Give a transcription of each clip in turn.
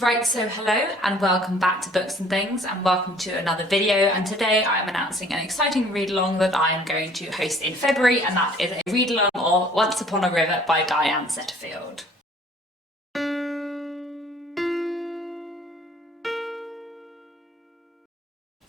Right, so hello and welcome back to Books and Things, and welcome to another video. And today I'm announcing an exciting read-along that I am going to host in February, and that is a read-along of Once Upon a River by Diane Setterfield.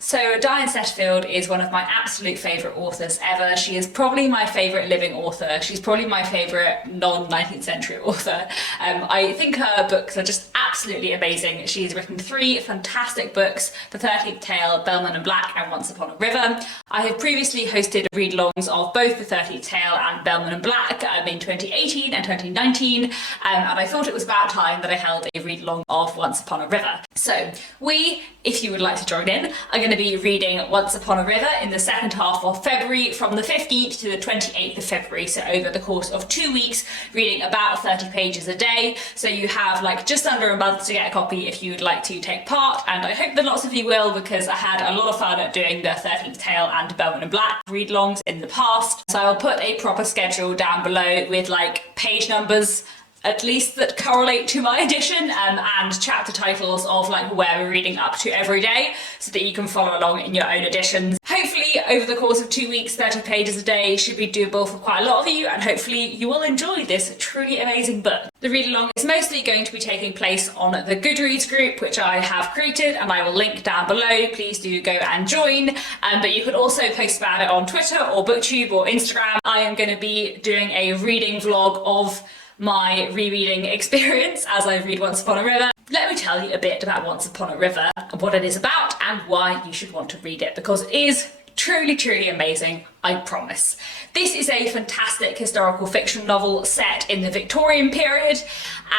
So Diane Setterfield is one of my absolute favourite authors ever. She is probably my favourite living author. She's probably my favourite non-19th century author. I think her books are just absolutely amazing. She's written 3 fantastic books: The 13th Tale, Bellman and Black, and Once Upon a River. I have previously hosted read-alongs of both The 13th Tale and Bellman and Black in 2018 and 2019, and I thought it was about time that I held a read-along of Once Upon a River. So we, if you would like to join in, are going to be reading Once Upon a River in the second half of February, from the 15th to the 28th of February, so over the course of 2 weeks, reading about 30 pages a day. So you have like just under a month to get a copy if you would like to take part, and I hope that lots of you will, because I had a lot of fun at doing the 13th Tale and Bellman and Black read-alongs in the past. So I'll put a proper schedule down below with like page numbers at least that correlate to my edition, and chapter titles of like where we're reading up to every day, so that you can follow along in your own editions. Hopefully over the course of 2 weeks, 30 pages a day should be doable for quite a lot of you, and hopefully you will enjoy this truly amazing book. The read-along is mostly going to be taking place on the GoodReads Group, which I have created and I will link down below. Please do go and join, but you could also post about it on Twitter or BookTube or Instagram. I am going to be doing a reading vlog of my rereading experience as I read Once Upon a River. Let me tell you a bit about Once Upon a River, what it is about, and why you should want to read it, because it is truly amazing, I promise. This is a fantastic historical fiction novel set in the Victorian period,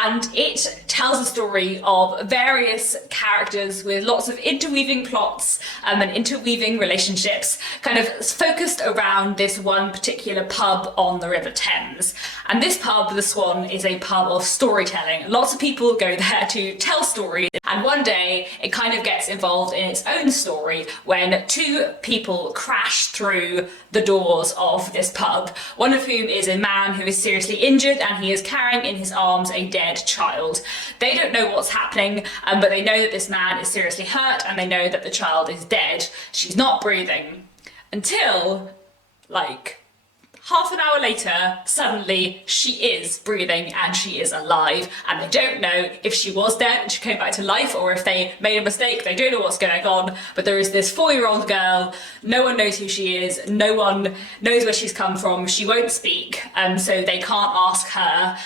and it tells a story of various characters with lots of interweaving plots and interweaving relationships, kind of focused around this one particular pub on the River Thames. And this pub, the Swan, is a pub of storytelling. Lots of people go there to tell stories, and one day it kind of gets involved in its own story when 2 people crash through the doors of this pub, one of whom is a man who is seriously injured, and he is carrying in his arms a dead child. They don't know what's happening, but they know that this man is seriously hurt, and they know that the child is dead. She's not breathing, until like half an hour later, suddenly she is breathing and she is alive, and they don't know if she was dead and she came back to life, or if they made a mistake. They don't know what's going on, but there is this 4-year-old girl. No one knows who she is, no one knows where she's come from. She won't speak, so they can't ask her.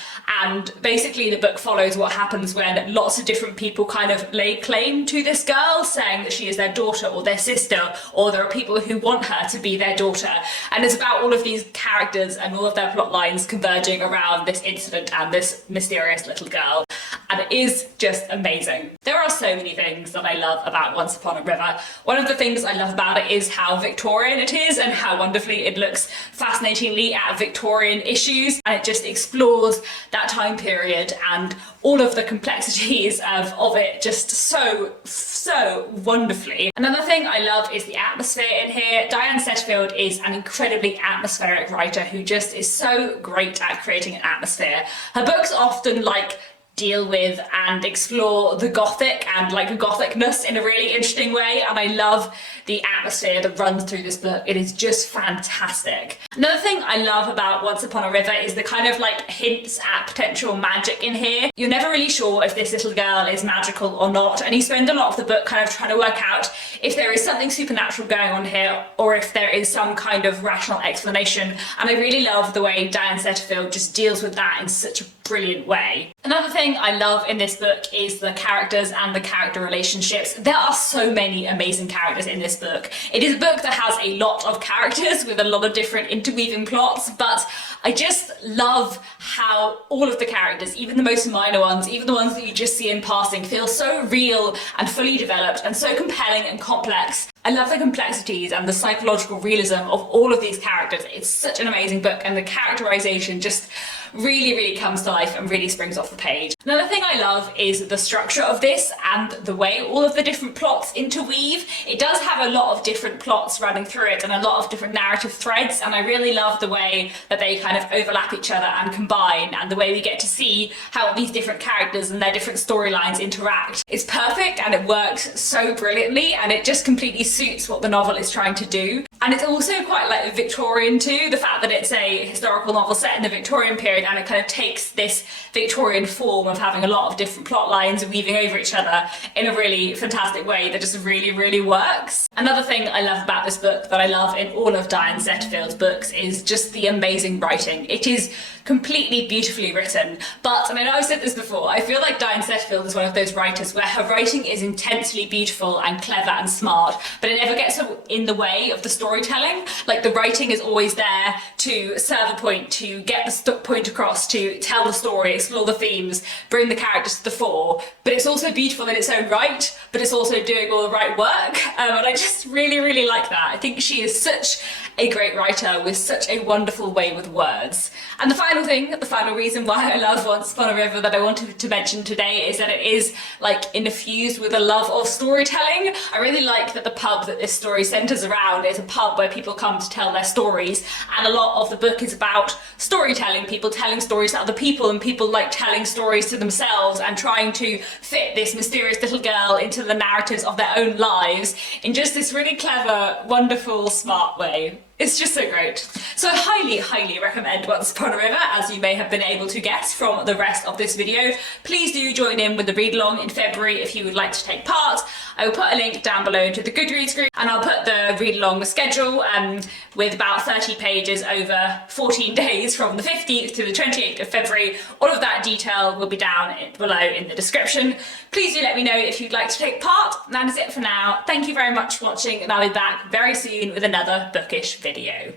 And basically the book follows what happens when lots of different people kind of lay claim to this girl, saying that she is their daughter or their sister, or there are people who want her to be their daughter. And it's about all of these characters and all of their plot lines converging around this incident and this mysterious little girl. And it is just amazing. There are so many things that I love about Once Upon a River. One of the things I love about it is how Victorian it is, and how wonderfully it looks fascinatingly at Victorian issues, and it just explores that time period and all of the complexities of it just so wonderfully. Another thing I love is the atmosphere in here. Diane Setterfield is an incredibly atmospheric writer who just is so great at creating an atmosphere. Her books often deal with and explore the Gothic and Gothicness in a really interesting way, and I love the atmosphere that runs through this book. It is just fantastic. Another thing I love about Once Upon a River is the kind of hints at potential magic in here. You're never really sure if this little girl is magical or not, and you spend a lot of the book kind of trying to work out if there is something supernatural going on here, or if there is some kind of rational explanation, and I really love the way Diane Setterfield just deals with that in such a brilliant way. Another thing I love in this book is the characters and the character relationships. There are so many amazing characters in this book. It is a book that has a lot of characters with a lot of different interweaving plots, but I just love how all of the characters, even the most minor ones, even the ones that you just see in passing, feel so real and fully developed and so compelling and complex. I love the complexities and the psychological realism of all of these characters. It's such an amazing book, and the characterization just really comes to life and really springs off the page. Another thing I love is the structure of this and the way all of the different plots interweave. It does have a lot of different plots running through it and a lot of different narrative threads, and I really love the way that they kind of overlap each other and combine, and the way we get to see how these different characters and their different storylines interact. It's perfect and it works so brilliantly, and it just completely suits what the novel is trying to do. And it's also quite like Victorian too, the fact that it's a historical novel set in the Victorian period, and it kind of takes this Victorian form of having a lot of different plot lines weaving over each other in a really fantastic way that just really works. Another thing I love about this book, that I love in all of Diane Setterfield's books, is just the amazing writing. It is completely beautifully written, but, and I know I've said this before, I feel like Diane Setterfield is one of those writers where her writing is intensely beautiful and clever and smart, but it never gets in the way of the storytelling. Like, the writing is always there to serve a point, to get the point across, to tell the story, explore the themes, bring the characters to the fore, but it's also beautiful in its own right, but it's also doing all the right work, and I just really like that. I think she is such a great writer with such a wonderful way with words. And the final reason why I love Once Upon a River that I wanted to mention today is that it is like infused with a love of storytelling. I really like that the pub that this story centres around is a pub where people come to tell their stories, and a lot of the book is about storytelling, people telling stories to other people, and people like telling stories to themselves and trying to fit this mysterious little girl into the narratives of their own lives in just this really clever, wonderful, smart way. It's just so great. So I highly recommend Once Upon a River, as you may have been able to guess from the rest of this video. Please do join in with the read along in February if you would like to take part. I will put a link down below to the GoodReads group, and I'll put the read along schedule with about 30 pages over 14 days from the 15th to the 28th of February. All of that detail will be down below in the description. Please do let me know if you'd like to take part. And that is it for now. Thank you very much for watching, and I'll be back very soon with another bookish video.